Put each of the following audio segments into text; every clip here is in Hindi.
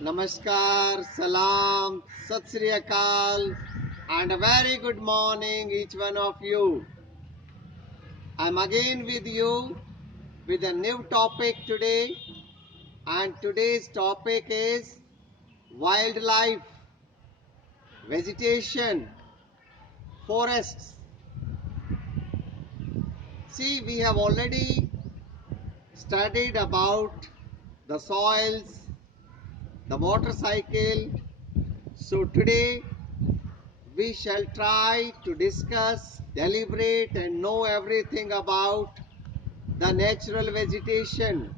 Namaskar, Salam, Sat Sri Akal, and a very good morning, each one of you. I'm again with you with a new topic today, and today's topic is wildlife, vegetation, forests. See, we have already studied about the soils, the water cycle. So today we shall try to discuss, deliberate, and know everything about the natural vegetation,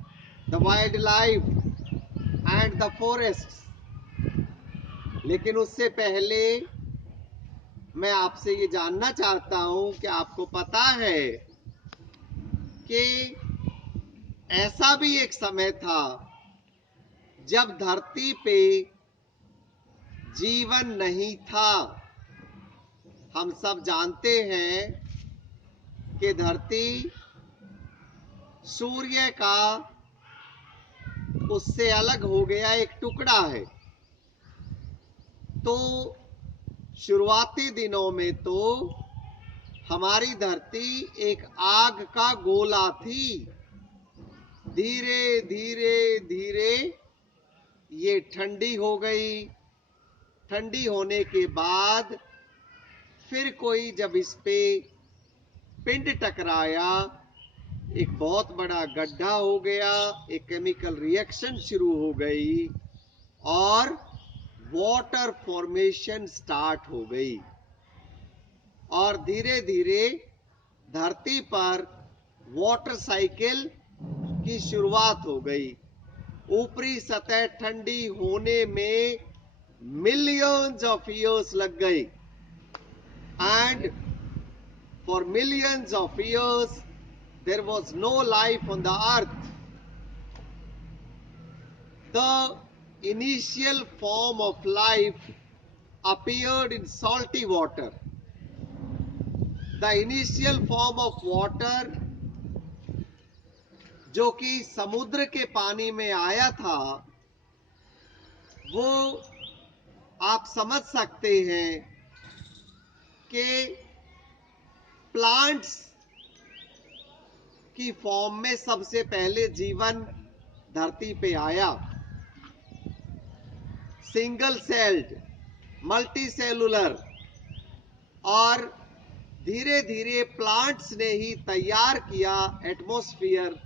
the wildlife, and the forests. लेकिन उससे पहले मैं आपसे ये जानना चाहता हूं कि आपको पता है कि ऐसा भी एक समय था जब धरती पे जीवन नहीं था। हम सब जानते हैं कि धरती सूर्य का उससे अलग हो गया एक टुकड़ा है। तो शुरुआती दिनों में तो हमारी धरती एक आग का गोला थी। धीरे धीरे धीरे ये ठंडी हो गई। ठंडी होने के बाद फिर कोई जब इस पे पिंड टकराया, एक बहुत बड़ा गड्ढा हो गया, एक केमिकल रिएक्शन शुरू हो गई और वाटर फॉर्मेशन स्टार्ट हो गई और धीरे धीरे धरती पर वाटर साइकिल की शुरुआत हो गई। ऊपरी सतह ठंडी होने में मिलियंस ऑफ ईयर्स लग गई and for millions of years there was no life on the earth. The initial form of life appeared in salty water. The initial form of water जो कि समुद्र के पानी में आया था, वो आप समझ सकते हैं कि प्लांट्स की फॉर्म में सबसे पहले जीवन धरती पे आया। सिंगल सेल्ड, मल्टी सेलुलर, और धीरे धीरे प्लांट्स ने ही तैयार किया एटमॉस्फेयर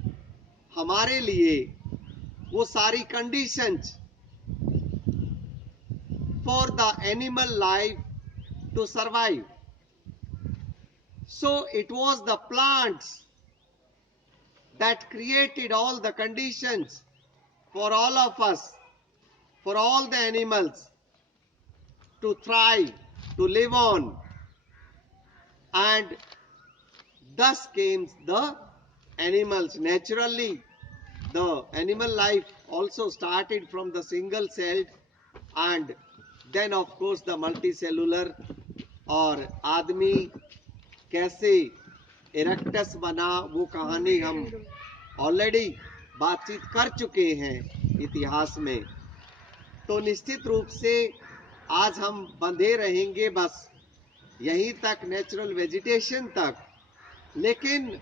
हमारे लिए, वो सारी conditions for the animal life to survive. So it was the plants that created all the conditions for all of us, for all the animals to thrive, to live on, and thus came the animals. Naturally, the animal life also started from the single celled and then of course the multicellular, और आदमी कैसे इरेक्टस बना वो कहानी हम ऑलरेडी बातचीत कर चुके हैं इतिहास में। तो निश्चित रूप से आज हम बंधे रहेंगे बस यहीं तक, नेचुरल वेजिटेशन तक। लेकिन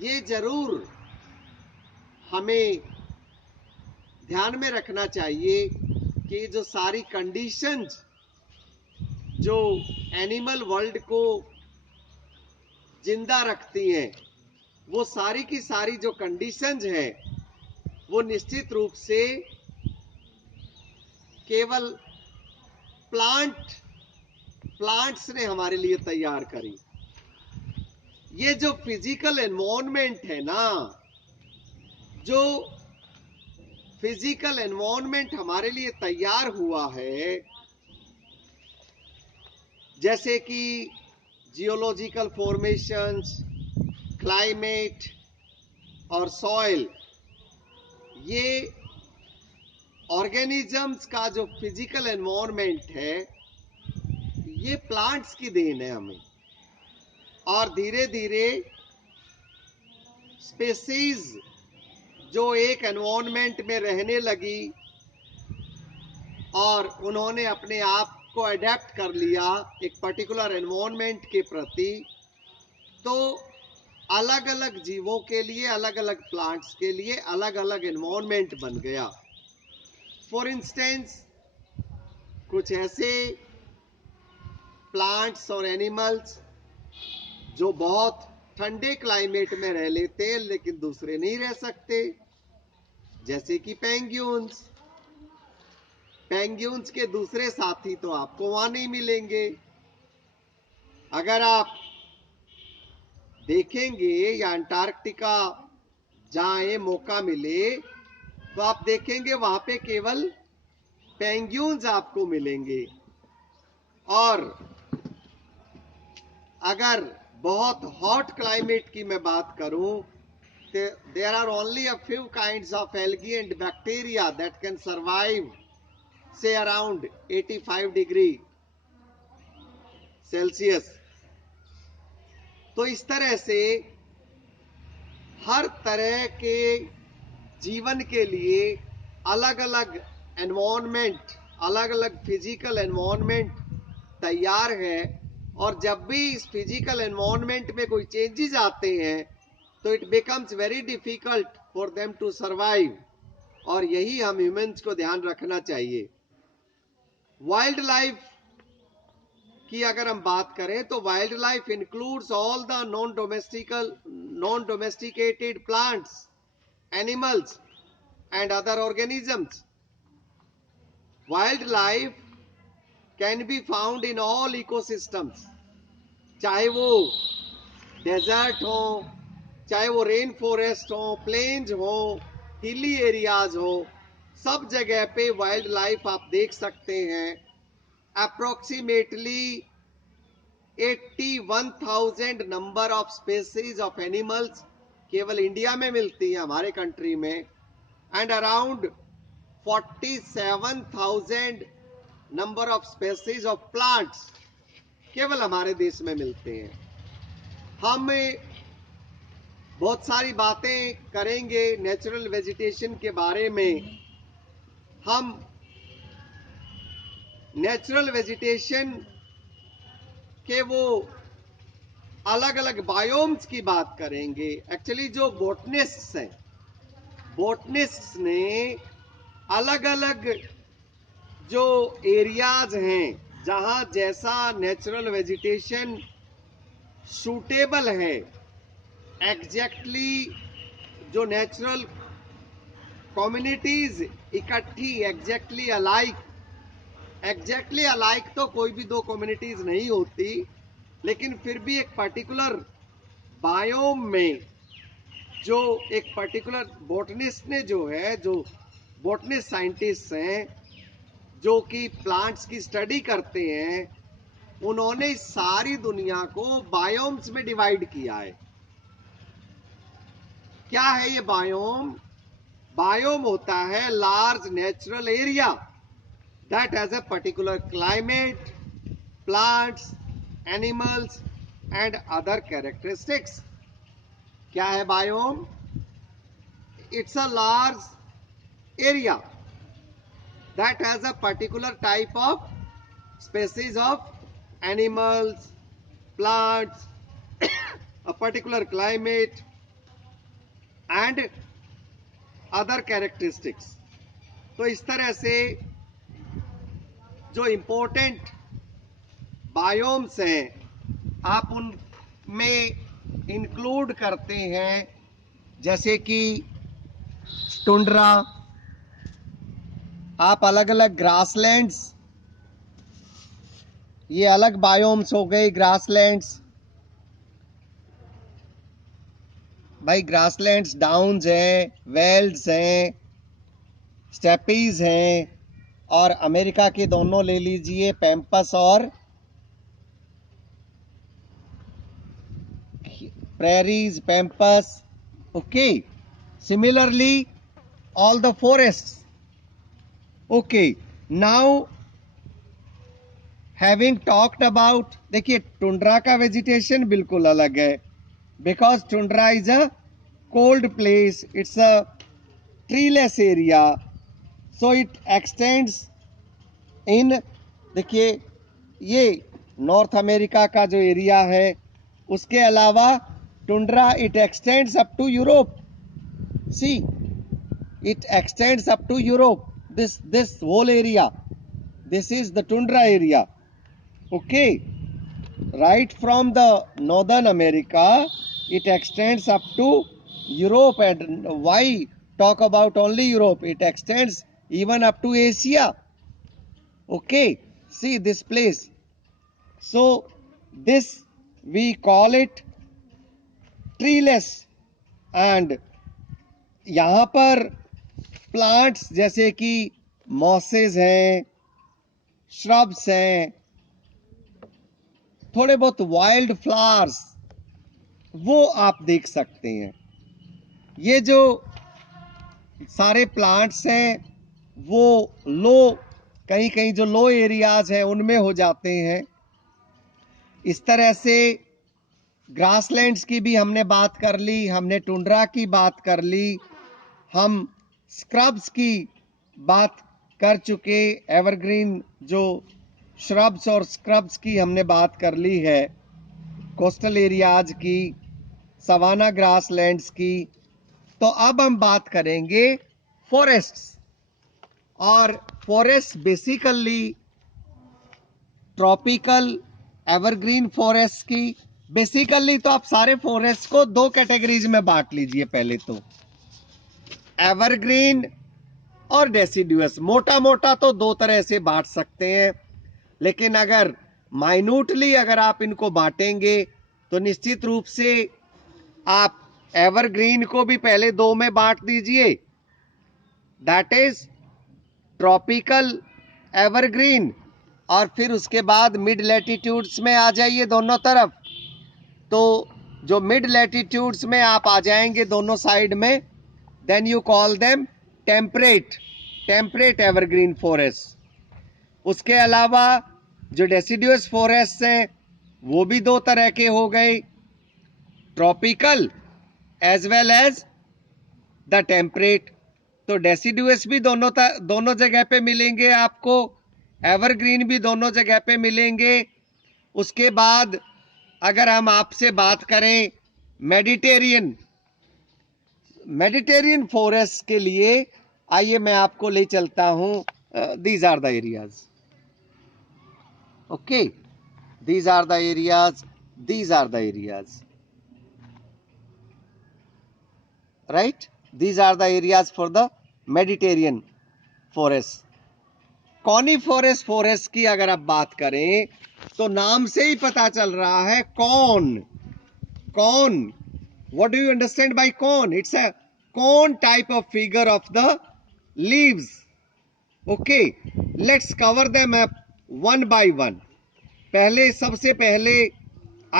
ये जरूर हमें ध्यान में रखना चाहिए कि जो सारी कंडीशंस जो एनिमल वर्ल्ड को जिंदा रखती हैं, वो सारी की सारी जो कंडीशंस हैं, वो निश्चित रूप से केवल प्लांट्स ने हमारे लिए तैयार करी। ये जो फिजिकल एनवायरनमेंट है ना, जो फिजिकल एनवायरनमेंट हमारे लिए तैयार हुआ है, जैसे कि जियोलॉजिकल फॉर्मेशंस, क्लाइमेट और सॉइल, ये ऑर्गेनिजम्स का जो फिजिकल एनवायरनमेंट है, ये प्लांट्स की देन है हमें। और धीरे धीरे स्पीसीज जो एक एनवायरनमेंट में रहने लगी, और उन्होंने अपने आप को अडेप्ट कर लिया एक पर्टिकुलर एनवायरनमेंट के प्रति, तो अलग अलग जीवों के लिए, अलग अलग प्लांट्स के लिए अलग अलग एनवायरनमेंट बन गया। फॉर इंस्टेंस, कुछ ऐसे प्लांट्स और एनिमल्स जो बहुत ठंडे क्लाइमेट में रह लेते हैं लेकिन दूसरे नहीं रह सकते, जैसे कि पेंगुइन्स। पेंगुइन्स के दूसरे साथी तो आपको वहां नहीं मिलेंगे। अगर आप देखेंगे या अंटार्कटिका जाएं, मौका मिले, तो आप देखेंगे वहां पे केवल पेंगुइन्स आपको मिलेंगे। और अगर बहुत हॉट क्लाइमेट की मैं बात करूं, there are only a few kinds of algae and bacteria that can survive say around 85 degree Celsius। तो इस तरह से हर तरह के जीवन के लिए अलग अलग एनवायरनमेंट, अलग अलग फिजिकल एनवायरनमेंट तैयार है। और जब भी इस फिजिकल एनवायरनमेंट में कोई चेंजेस आते हैं तो it becomes very difficult for them to survive. और यही हम ह्यूमंस को ध्यान रखना चाहिए। वाइल्ड लाइफ की अगर हम बात करें तो wild life includes all the non domesticated plants, animals and other organisms. Wild life can be found in all ecosystems, चाहे वो डेजर्ट हो, चाहे वो रेन फॉरेस्ट हो, प्लेन्स हो, हिली एरियाज हो, सब जगह पे वाइल्ड लाइफ आप देख सकते हैं। Approximately 81,000 number of species of animals केवल इंडिया में मिलती है, हमारे कंट्री में। And around 47,000 number of species of plants केवल हमारे देश में मिलते हैं। हम बहुत सारी बातें करेंगे नेचुरल वेजिटेशन के बारे में। हम नेचुरल वेजिटेशन के वो अलग अलग बायोम्स की बात करेंगे। एक्चुअली जो बोटनिस्ट्स हैं, बोटनिस्ट्स ने अलग अलग जो एरियाज हैं जहां जैसा नेचुरल वेजिटेशन सूटेबल है, एग्जैक्टली जो नेचुरल कम्युनिटीज इकट्ठी एग्जैक्टली अलाइक तो कोई भी दो कम्युनिटीज नहीं होती, लेकिन फिर भी एक पर्टिकुलर बायोम में जो एक पर्टिकुलर बोटनिस्ट ने जो है, जो बोटनिस्ट साइंटिस्ट हैं जो कि प्लांट्स की स्टडी करते हैं, उन्होंने सारी दुनिया को बायोम्स में डिवाइड किया है। क्या है ये बायोम? बायोम होता है large natural area that has a particular climate, plants, animals and other characteristics. क्या है biome? It's a large area that has a particular type of species of animals, plants, a particular climate and other characteristics। तो इस तरह से जो इम्पोर्टेंट बायोम्स हैं आप उनमें इंक्लूड करते हैं, जैसे कि टुंड्रा, आप अलग अलग ग्रासलैंड्स, ये अलग बायोम्स हो गए। ग्रासलैंड्स भाई, ग्रासलैंड्स डाउन्स हैं, वेल्ड्स हैं, स्टेपीज हैं, और अमेरिका के दोनों ले लीजिए, पैम्पस और prairies, pampas. Okay, similarly all the forests. Okay, now having talked about, देखिए टुंड्रा का वेजिटेशन बिल्कुल अलग है, because tundra is a cold place, it's a treeless area, so it extends इन देखिए ये नॉर्थ अमेरिका का जो एरिया है, उसके अलावा tundra it extends up to Europe. See, it extends up to Europe. This whole area, this is the tundra area. Okay, right from the northern America, it extends up to Europe. And why talk about only Europe? It extends even up to Asia. Okay, see this place. So this we call it treeless. And यहाँ पर प्लांट्स जैसे कि मॉसेस हैं, श्रब्स हैं, थोड़े बहुत वाइल्ड फ्लावर्स, वो आप देख सकते हैं. ये जो सारे प्लांट्स हैं वो लो, कहीं कहीं जो लो एरियाज हैं उनमें हो जाते हैं. इस तरह से ग्रासलैंड्स की भी हमने बात कर ली, हमने टुंड्रा की बात कर ली, हम स्क्रब्स की बात कर चुके, एवरग्रीन जो श्रब्स और स्क्रब्स की हमने बात कर ली है, कोस्टल एरियाज की, सवाना ग्रासलैंड्स की. तो अब हम बात करेंगे फॉरेस्ट्स. और forest basically tropical evergreen forest की. बेसिकली तो आप सारे फॉरेस्ट को दो कैटेगरीज में बांट लीजिए. पहले तो एवरग्रीन और डेसिडुअस. मोटा मोटा तो दो तरह से बांट सकते हैं, लेकिन अगर माइन्यूटली अगर आप इनको बांटेंगे तो निश्चित रूप से आप एवरग्रीन को भी पहले दो में बांट दीजिए, दैट इज ट्रॉपिकल एवरग्रीन, और फिर उसके बाद मिड लैटिट्यूड्स में आ जाइए दोनों तरफ. तो जो मिड लैटिट्यूड्स में आप आ जाएंगे दोनों साइड में, then you call them temperate evergreen forest. उसके अलावा जो डेसिडुअस फॉरेस्ट हैं वो भी दो तरह के हो गए, tropical as well as the temperate. तो डेसिडुअस भी दोनों जगह पे मिलेंगे आपको, एवरग्रीन भी दोनों जगह पे मिलेंगे. उसके बाद अगर हम आपसे बात करें मेडिटेरियन फॉरेस्ट के लिए, आइए मैं आपको ले चलता हूं. These are the areas. Okay, these are the areas, these are the areas, right? These are the areas for the Mediterranean forest. Coniferous forest की अगर आप बात करें तो नाम से ही पता चल रहा है, cone. What do you understand by cone? It's a cone type of figure of the leaves. Okay, let's cover them up one by one. सबसे पहले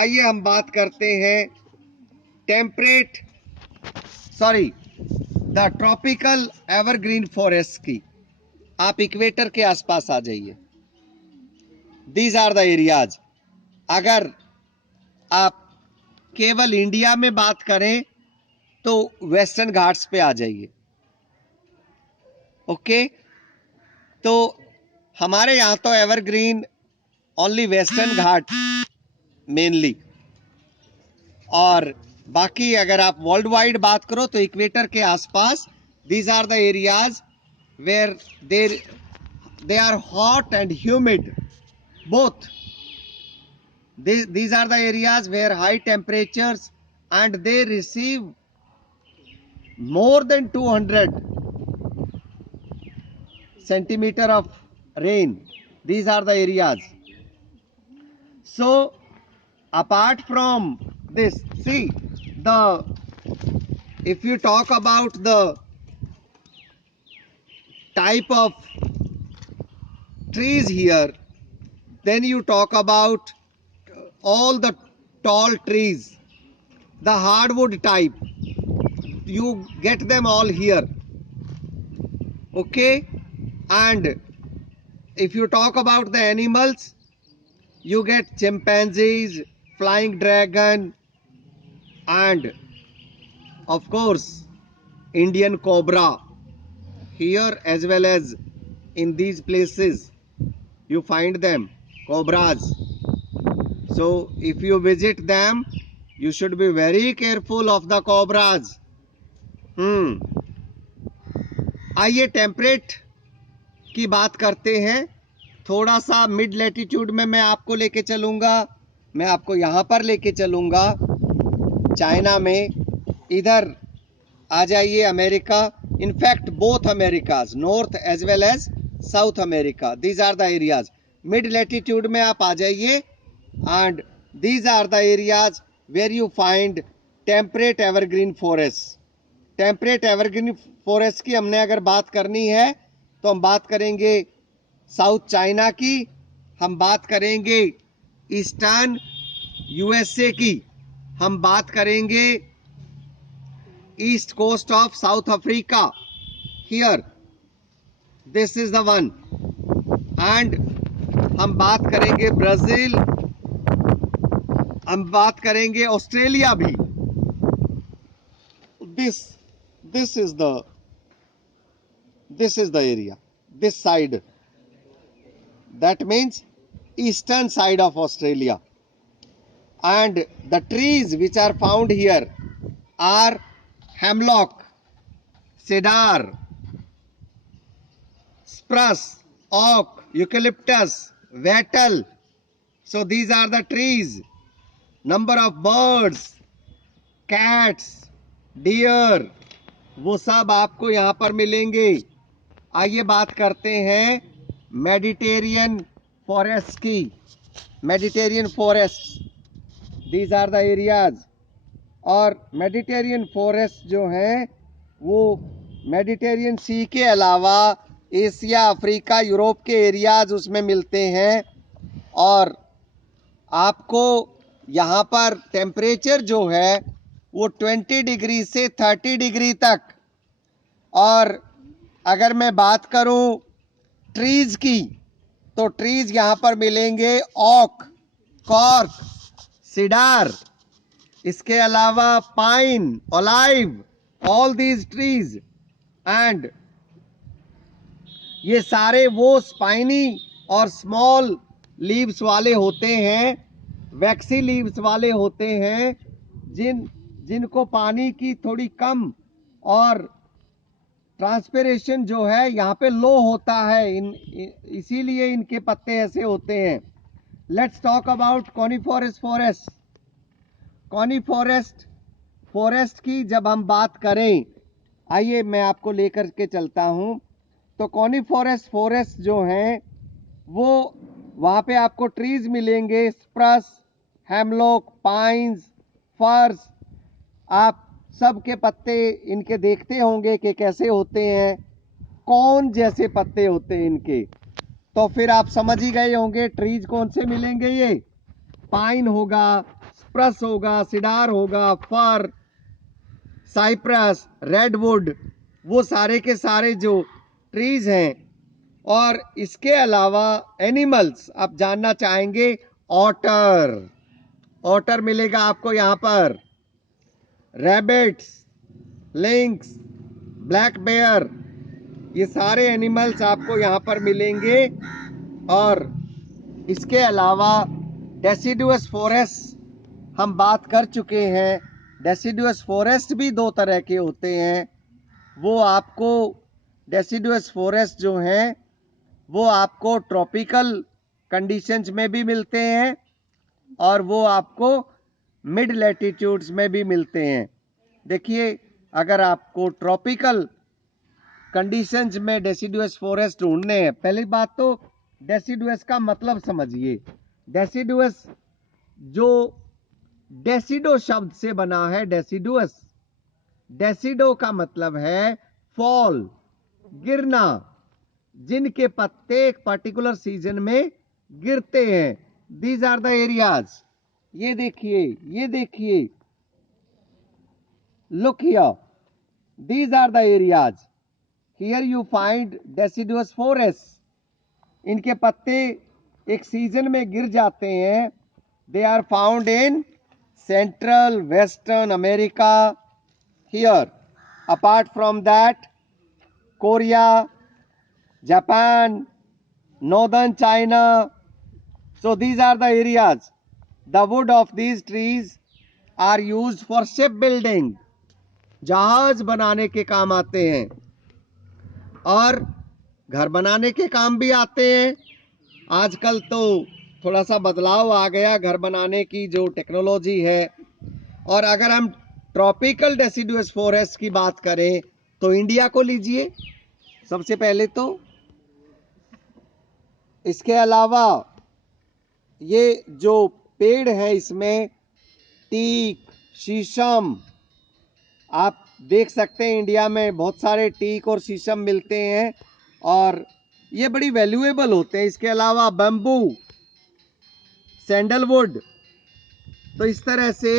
आइए हम बात करते हैं द ट्रॉपिकल एवरग्रीन फॉरेस्ट की. आप इक्वेटर के आसपास आ जाइए. These are the areas. अगर आप केवल इंडिया में बात करें तो वेस्टर्न घाट्स पे आ जाइए. ओके, तो हमारे यहां तो एवरग्रीन ओनली वेस्टर्न घाट मेनली, और बाकी अगर आप वर्ल्ड वाइड बात करो तो इक्वेटर के आसपास these are the areas where they are hot and humid both. These are the areas where high temperatures and they receive more than 200 centimeter of rain. These are the areas. So apart from this, see if you talk about the type of trees here, then you talk about all the tall trees, the hardwood type, you get them all here. Okay, and if you talk about the animals, you get chimpanzees, flying dragon, and of course Indian cobra here as well as in these places. you find them, cobras. So if you visit them, you should be very careful of the cobras. आइए टेम्परेट की बात करते हैं। थोड़ा सा मिड लैटिट्यूड में मैं आपको लेके चलूंगा। मैं आपको यहां पर लेके चलूंगा चाइना में। इधर आ जाइए America. In fact both Americas, north as well as south America, these are the areas. Mid latitude में आप आ जाइए and these are the areas where you find temperate evergreen forest. Temperate evergreen forest की हमने अगर बात करनी है तो हम बात करेंगे साउथ चाइना की, हम बात करेंगे ईस्टर्न यूएसए की, हम बात करेंगे east coast of south Africa. Here this is the one. And हम बात करेंगे ब्राजील, हम बात करेंगे ऑस्ट्रेलिया भी। This is the area, this side, that means eastern side of Australia. And the trees which are found here are hemlock, cedar, spruce, oak, eucalyptus, wattle. So these are the trees. Number of birds, cats, deer, वो सब आपको यहां पर मिलेंगे। आइए बात करते हैं मेडिटेरियन फॉरेस्ट की। Mediterranean forest, these are the areas. और मेडिटेरियन फॉरेस्ट जो हैं वो मेडिटेरियन सी के अलावा एशिया, अफ्रीका, यूरोप के एरियाज उसमें मिलते हैं। और आपको यहाँ पर टेम्परेचर जो है वो 20 डिग्री से 30 डिग्री तक। और अगर मैं बात करूं ट्रीज की तो ट्रीज यहां पर मिलेंगे ओक, कॉर्क, सिडार, इसके अलावा pine, olive, all these trees. And ये सारे वो स्पाइनी और स्मॉल लीव्स वाले होते हैं, वैक्सी लीव्स वाले होते हैं, जिनको पानी की थोड़ी कम और ट्रांसपिरेशन जो है यहाँ पे लो होता है, इसीलिए इनके पत्ते ऐसे होते हैं। Let's talk about coniferous forest. Coniferous forest की जब हम बात करें, आइए मैं आपको लेकर के चलता हूं। तो कॉनिफोरस फॉरेस्ट जो हैं वो वहां पे आपको ट्रीज मिलेंगे, स्प्रस, हेमलॉक, पाइन्स, फर्स। आप सबके पत्ते इनके देखते होंगे कि कैसे होते हैं, कौन जैसे पत्ते होते हैं इनके। तो फिर आप समझ ही गए होंगे ट्रीज कौन से मिलेंगे। ये पाइन होगा, स्प्रस होगा, सिडार होगा, फर, साइप्रस, रेडवुड, वो सारे के सारे जो ट्रीज हैं। और इसके अलावा एनिमल्स आप जानना चाहेंगे, ऑटर, ऑटर मिलेगा आपको यहां पर, रैबिट्स, लिंक्स, ब्लैक बेयर, ये सारे एनिमल्स आपको यहां पर मिलेंगे। और इसके अलावा डेसिडुअस फॉरेस्ट हम बात कर चुके हैं। डेसिडुअस फॉरेस्ट भी दो तरह के होते हैं। वो आपको डेसिडुअस फॉरेस्ट जो हैं वो आपको ट्रॉपिकल कंडीशंस में भी मिलते हैं और वो आपको मिड लैटिट्यूड्स में भी मिलते हैं। देखिए, अगर आपको ट्रॉपिकल कंडीशंस में डेसिडुअस फॉरेस्ट ढूंढने हैं, पहली बात तो डेसिडुअस का मतलब समझिए। डेसिडुअस जो डेसिडो शब्द से बना है, डेसिडुअस, डेसिडो का मतलब है फॉल, गिरना, जिनके पत्ते एक पर्टिकुलर सीजन में गिरते हैं। These are the areas. ये देखिए, ये देखिए, look here, these are the areas. Here you find deciduous forest. इनके पत्ते एक सीजन में गिर जाते हैं। They are found in central western America. Here apart from that, Korea, Japan, northern China. So these are the areas. The wood of these trees are used for shipbuilding. जहाज बनाने के काम आते हैं और घर बनाने के काम भी आते हैं। आजकल तो थोड़ा सा बदलाव आ गया घर बनाने की जो टेक्नोलॉजी है। और अगर हम ट्रॉपिकल डेसिडुअस फॉरेस्ट की बात करें तो इंडिया को लीजिए सबसे पहले तो। इसके अलावा ये जो पेड़ है इसमें टीक, शीशम, आप देख सकते हैं इंडिया में बहुत सारे टीक और शीशम मिलते हैं और ये बड़ी वैल्यूएबल होते हैं। इसके अलावा बम्बू, सैंडलवुड। तो इस तरह से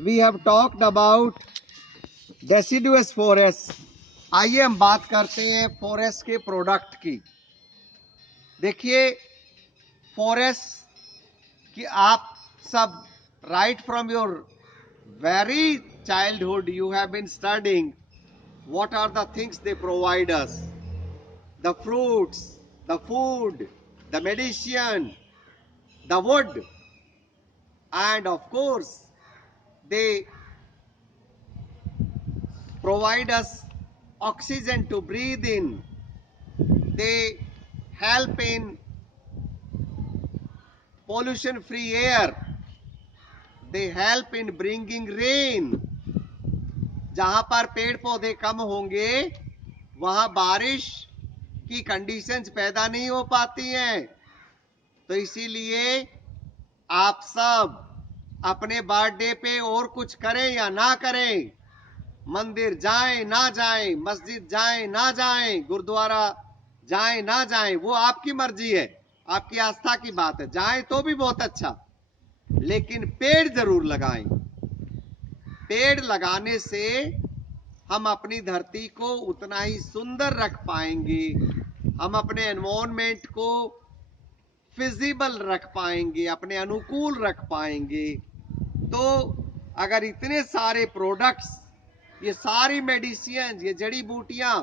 we have talked about deciduous forest. आइए हम बात करते हैं फॉरेस्ट के प्रोडक्ट की। देखिए फॉरेस्ट कि आप सब right from your very childhood you have been studying what are the things they provide us: the fruits, the food, the medicine, the wood, and of course they provide us oxygen to breathe in. They help in pollution free air. They help in bringing rain. जहां पर पेड़ पौधे कम होंगे वहां बारिश की कंडीशंस पैदा नहीं हो पाती हैं। तो इसीलिए आप सब अपने बर्थडे पे और कुछ करें या ना करें, मंदिर जाएं ना जाएं, मस्जिद जाएं ना जाएं, गुरुद्वारा जाएं ना जाएं, वो आपकी मर्जी है, आपकी आस्था की बात है। जाएं तो भी बहुत अच्छा, लेकिन पेड़ जरूर लगाएं। पेड़ लगाने से हम अपनी धरती को उतना ही सुंदर रख पाएंगे, हम अपने एनवायरनमेंट को फिजिबल रख पाएंगे, अपने अनुकूल रख पाएंगे। तो अगर इतने सारे प्रोडक्ट्स, ये सारी मेडिसिन, ये जड़ी बूटियां,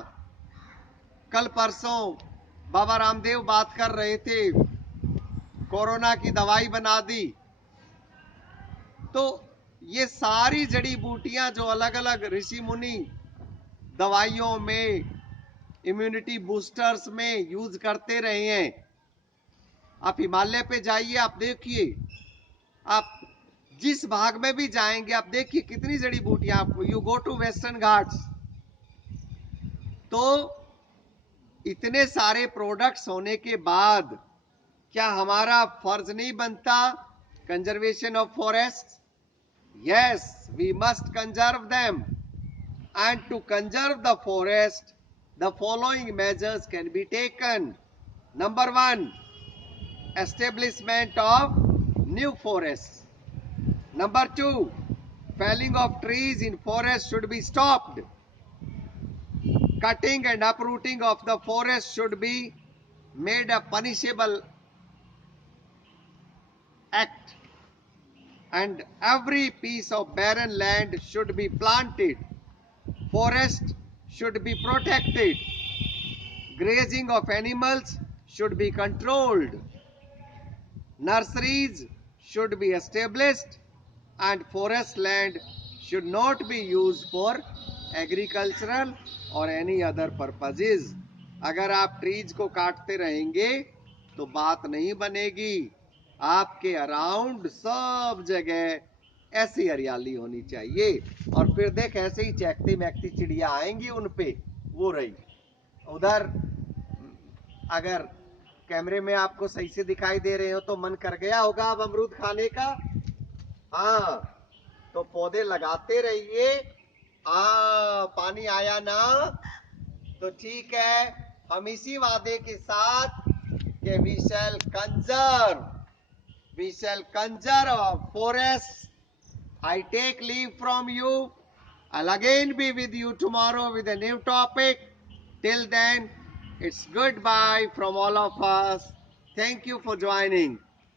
कल परसों बाबा रामदेव बात कर रहे थे, कोरोना की दवाई बना दी। तो ये सारी जड़ी बूटियां जो अलग अलग ऋषि मुनि दवाइयों में, इम्यूनिटी बूस्टर्स में यूज करते रहे हैं। आप हिमालय पे जाइए, आप देखिए, आप जिस भाग में भी जाएंगे आप देखिए कितनी जड़ी बूटियां आपको। You go to western Ghats, तो इतने सारे प्रोडक्ट्स होने के बाद क्या हमारा फर्ज नहीं बनता conservation of forest? Yes, we must conserve them, and to conserve the forest the following measures can be taken. Number 1, establishment of new forests. Number 2, felling of trees in forest should be stopped. Cutting and uprooting of the forest should be made a punishable act, and every piece of barren land should be planted. Forest should be protected. Grazing of animals should be controlled. Nurseries should be established, and forest land should not be used for agricultural or any other purposes. अगर आप ट्रीज को काटते रहेंगे तो बात नहीं बनेगी। आपके अराउंड सब जगह ऐसी हरियाली होनी चाहिए। और फिर देख ऐसे ही चहकती महकती चिड़िया आएंगी उन पे, वो रही उधर। अगर कैमरे में आपको सही से दिखाई दे रहे हो तो मन कर गया होगा अब अमरूद खाने का। हाँ, तो पौधे लगाते रहिए। पानी आया ना तो ठीक है, हम इसी वादे के साथ कि we shall conserve our forests. I take leave from you. I'll again be with you tomorrow with a new topic. Till then, it's goodbye from all of us. Thank you for joining.